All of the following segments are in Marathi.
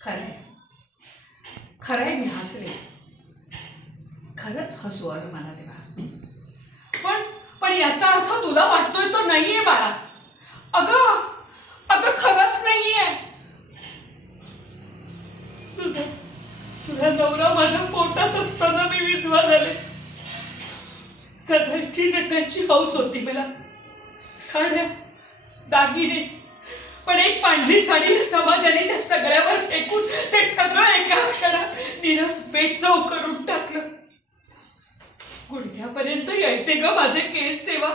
खरंय खरंय, मी हसले. खरंच हसू आलं मला तेव्हा. पण पण याचा अर्थ तुला वाटतोय तो नाहीये बाळा. अगं अगं खरंच नाहीये. तुझा तुझा नवरा माझ्या पोटात असताना मी विधवा झाले. सजायची नटण्याची हौस होती मला. साड्या, दागिने, पण एक पांढरी साडी समाजाने त्या सगळ्यावर फेकून ते सगळं एका क्षणात निरस बेचव करून टाकलं. गुडघ्यापर्यंत यायचे ग माझे केस तेव्हा.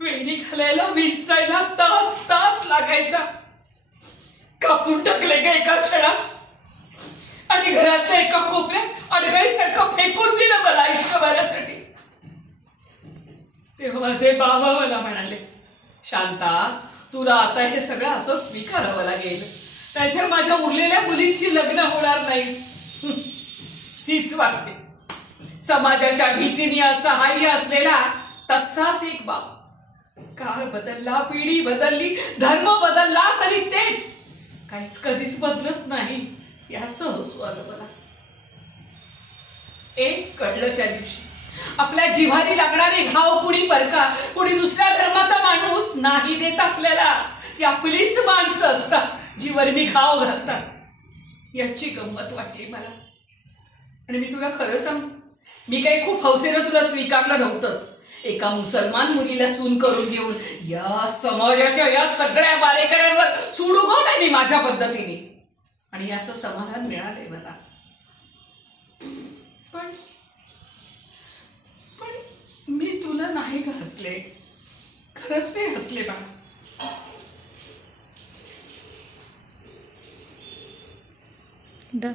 वेणी घालायला विंचायला तास तास लागायचा. कापून टाकले ग एका क्षणात आणि घराच्या एका कोपऱ्यात अडगळीसारखं फेकून दिलं मला आयुष्यभरासाठी. तेव्हा माझे बाबा मला म्हणाले, शांता तुला आता हे सगळं असं स्वीकारावं लागेल, नाहीतर माझ्या उरलेल्या मुलींची लग्न होणार नाही. तीच वाक्य समाजाच्या भीतीने असहाय्य असलेला तसाच एक बाप. काळ बदलला, पिढी बदलली, धर्म बदलला, तरी तेच काहीच कधीच बदलत नाही. याच हसू आलं मला. एक कळलं त्या दिवशी, आपल्या जिव्हारी लागणारे घाव कुणी परका, कुणी दुसऱ्या धर्माचा माणूस नाही देत आपल्याला. ती आपलीच माणसं असतात जी वरमी घाव घालतात. याची गंमत वाटली मला. आणि मी तुला खरं सांग, मी काही खूप हौसेनं तुला स्वीकारलं नव्हतंच. एका मुसलमान मुलीला सून करून घेऊन या समाजाच्या या सगळ्या बारेकऱ्यांवर सूड उगवलाय मी माझ्या पद्धतीने, आणि याचं समाधान मिळालंय मला. पण पण मी तुला नाही का हसले, खरंच नाही हसले बाळा. डन.